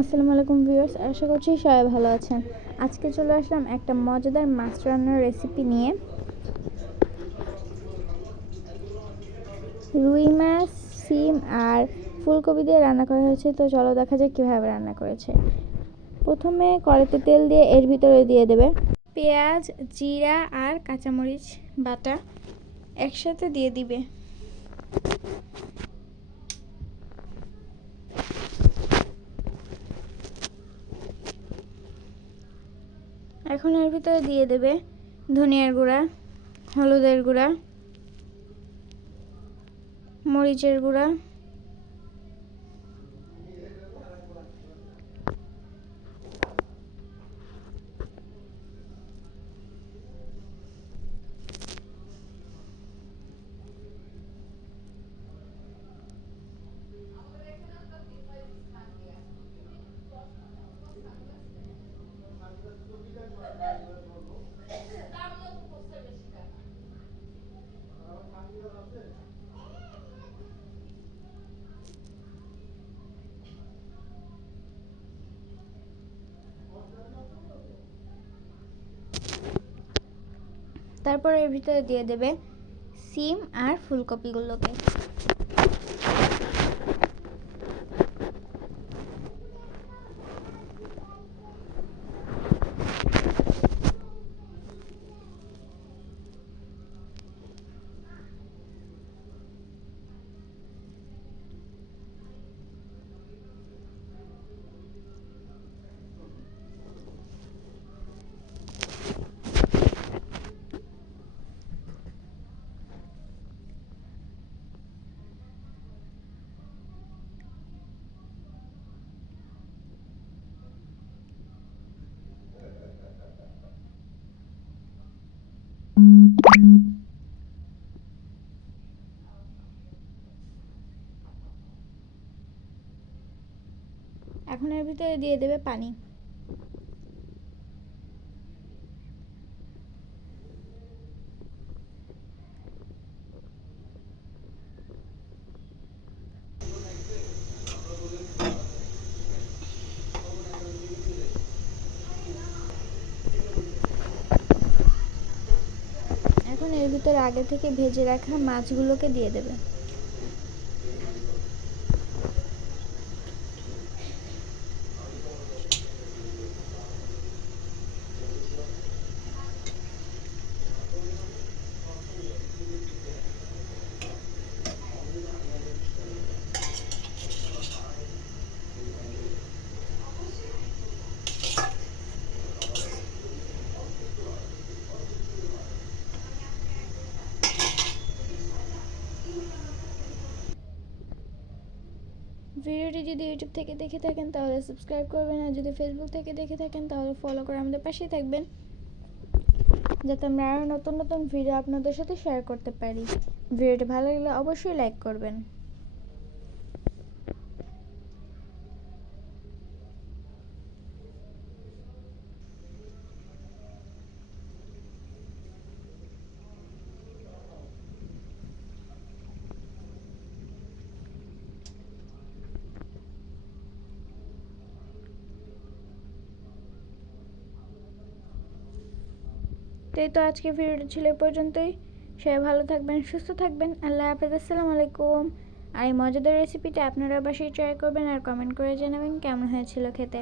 আসসালামু আলাইকুম ভিউয়ার্স, আশা করছি সবাই ভালো আছেন। আজকে চলে আসলাম একটা মজাদার মাছ রান্নার রেসিপি নিয়ে। রুই মাছ, সিম আর ফুলকপি দিয়ে রান্না করা হয়েছে। তো চলো দেখা যাক কীভাবে রান্না করেছে। প্রথমে কড়াইতে তেল দিয়ে এর ভিতরে দিয়ে দেবে পেঁয়াজ, জিরা আর কাঁচামরিচ বাটা একসাথে দিয়ে দিবে। এখন এর ভিতরে দিয়ে দেবে ধনিয়ার গুঁড়া হলুদের গুঁড়া মরিচের গুঁড়া তারপর এর ভিতরে দিয়ে দেবে সিম আর ফুলকপিগুলোকে। এখন এর ভিতরে দিয়ে দেবে পানি। এখন এর ভিতরে আগে থেকে ভেজে রাখা মাছগুলোকে দিয়ে দেবে। ভিডিওটি যদি ইউটিউব থেকে দেখে থাকেন, তাহলে সাবস্ক্রাইব করবেন। আর যদি ফেসবুক থেকে দেখে থাকেন, তাহলে ফলো করে আমাদের পাশেই থাকবেন। যাতে আমরা আরও নতুন নতুন ভিডিও আপনাদের সাথে শেয়ার করতে পারি। ভিডিওটি ভালো লাগলে অবশ্যই লাইক করবেন। তো এই তো আজকে ভিডিওটা ছিল এই পর্যন্তই। সবাই ভালো থাকবেন, সুস্থ থাকবেন। আল্লাহ হাফেজ, আসসালামু আলাইকুম। আর এই মজাদার রেসিপিটা আপনারা বাসায় ট্রাই করবেন আর কমেন্ট করে জানাবেন কেমন হয়েছিল খেতে।